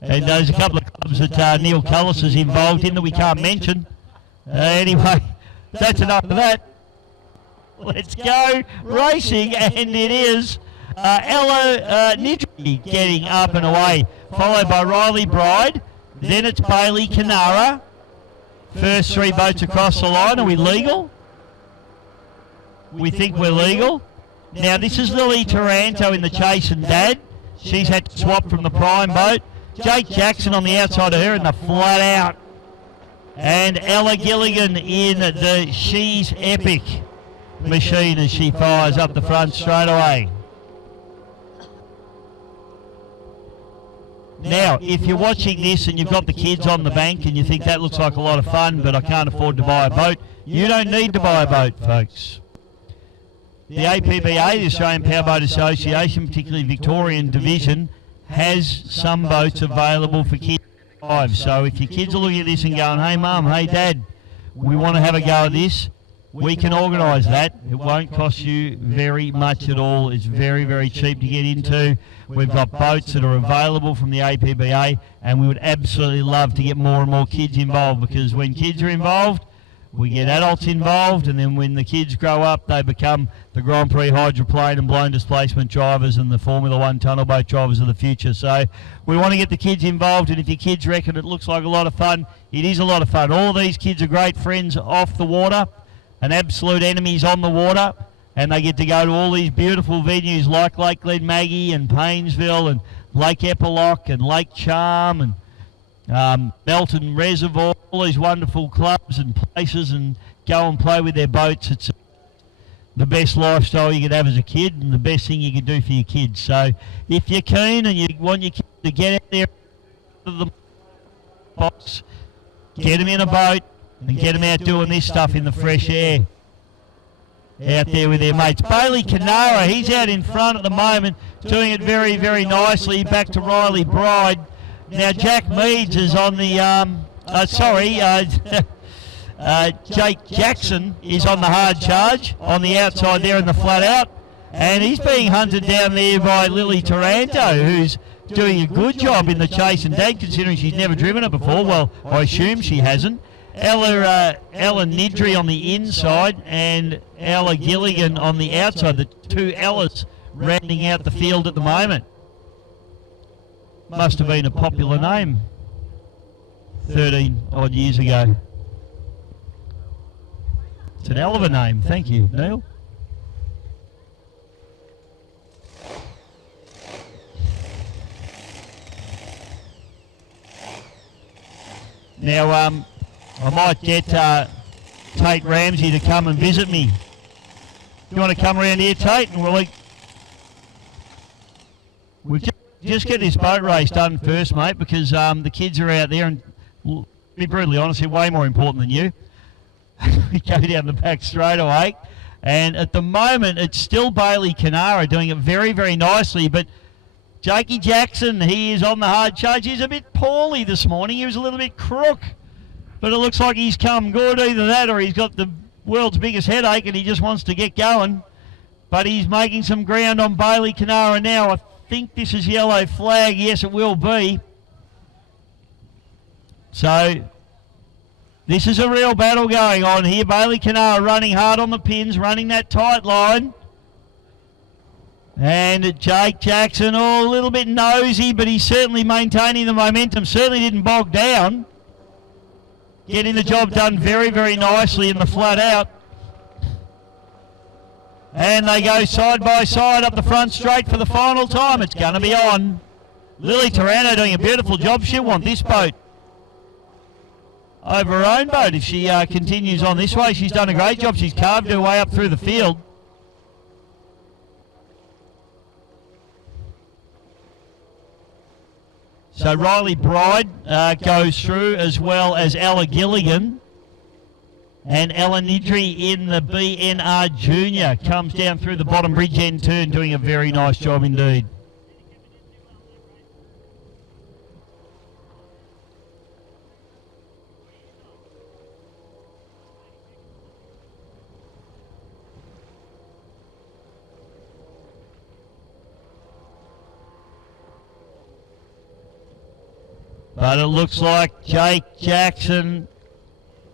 And there's a couple of clubs that Neil Cullis is involved in that we can't mention. Anyway, that's enough of that. Let's go racing, and it is Niddrie getting up and away, followed by Riley Bride. Then it's Bailey Kanara. First three boats across the line. Are we legal? We think we're legal. Now this is Lily Taranto in the chase and dad. She's had to swap from the prime boat. Jake Jackson on the outside of her in the flat out. And Ella Gilligan in the She's Epic machine as she fires up the front straight away. Now, if you're watching this and you've got the kids on the bank and you think that looks like a lot of fun, but I can't afford to buy a boat, you don't need to buy a boat, folks. The APBA, the Australian Powerboat Association, particularly Victorian Division, has some boats available for kids to drive. So if your kids are looking at this and going, hey mum, hey dad, we want to have a go at this, we can organise that. It won't cost you very much at all. It's very, very cheap to get into. We've got boats that are available from the APBA, and we would absolutely love to get more and more kids involved, because when kids are involved, we get adults involved, and then when the kids grow up, they become the Grand Prix hydroplane and blown displacement drivers and the Formula One tunnel boat drivers of the future. So we want to get the kids involved, and if your kids reckon it looks like a lot of fun, it is a lot of fun. All of these kids are great friends off the water and absolute enemies on the water, and they get to go to all these beautiful venues like Lake Glenmaggie and Paynesville and Lake Epilock and Lake Charm and Melton Reservoir, all these wonderful clubs and places, and go and play with their boats. It's the best lifestyle you could have as a kid and the best thing you could do for your kids. So if you're keen and you want your kids to get out there to the box, get them in a boat and get them out doing this stuff in the fresh air out there with their mates. Bailey Kanara, he's out in front at the moment, doing it very, very nicely. Back to Riley Bride. Now Jack Meads is on the, Jake Jackson is on the hard charge on the outside there in the flat out, and he's being hunted down there by Lily Taranto, who's doing a good job in the chase and dad, considering she's never driven it before. Well, I assume she hasn't. Ella Niddrie on the inside and Ella Gilligan on the outside, the two Ellas rounding out the field at the moment. Must have been a popular name 13 odd years ago. It's an hell of a name. Thank you, Neil. Now, I might get Tate Ramsey to come and visit me. You want to come around here, Tate? And we'll just get this boat race done first, mate, because the kids are out there, and to be brutally honest, they're way more important than you. We go down the back straight away. And at the moment, it's still Bailey Kanara doing it very, very nicely, but Jakey Jackson, he is on the hard charge. He's a bit poorly this morning. He was a little bit crook. But it looks like he's come good, either that or he's got the world's biggest headache and he just wants to get going. But he's making some ground on Bailey Kanara now. I think this is yellow flag. Yes, it will be. So this is a real battle going on here. Bailey Kanara running hard on the pins, running that tight line. And Jake Jackson, a little bit nosy, but he's certainly maintaining the momentum. Certainly didn't bog down. Getting the job done very, very nicely in the flat out. And they go side by side up the front straight for the final time. It's going to be on. Lily Taranto doing a beautiful job. She'll want this boat over her own boat if she continues on this way. She's done a great job. She's carved her way up through the field. So Riley Bride goes through, as well as Ella Gilligan. And Ella Niddrie in the BNR Junior comes down through the bottom bridge end turn, doing a very nice job indeed. But it looks like Jake Jackson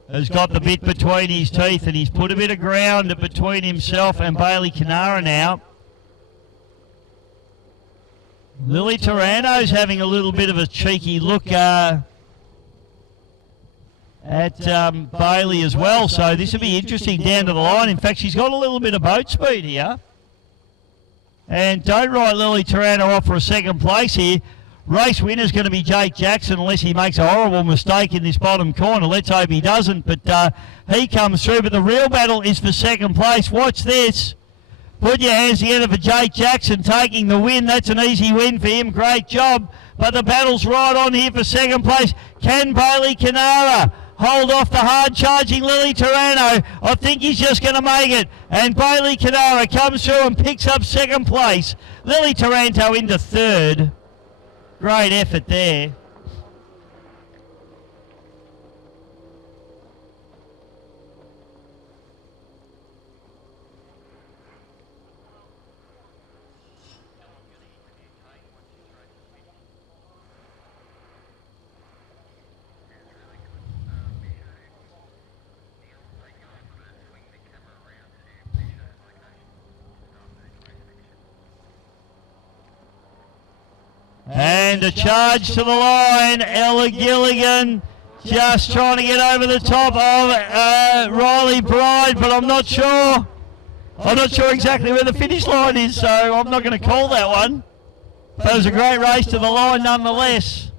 has got the bit between his teeth, and he's put a bit of ground between himself and Bailey Kanara now. Lily Taranto's having a little bit of a cheeky look at Bailey as well, so this will be interesting down to the line. In fact, she's got a little bit of boat speed here. And don't write Lily Taranto off for a second place here. Race winner's going to be Jake Jackson unless he makes a horrible mistake in this bottom corner. Let's hope he doesn't, but he comes through. But the real battle is for second place. Watch this. Put your hands together for Jake Jackson taking the win. That's an easy win for him. Great job. But the battle's right on here for second place. Can Bailey Kanara hold off the hard-charging Lily Taranto? I think he's just going to make it. And Bailey Kanara comes through and picks up second place. Lily Taranto into third. Great effort there. And a charge to the line. Ella Gilligan just trying to get over the top of Riley Bride, but I'm not sure. I'm not sure exactly where the finish line is, so I'm not going to call that one. But it was a great race to the line nonetheless.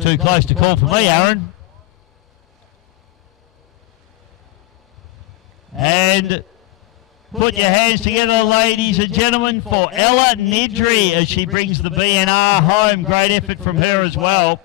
Too close to call for me, Aaron. And put your hands together, ladies and gentlemen, for Ella Niddrie as she brings the BNR home. Great effort from her as well.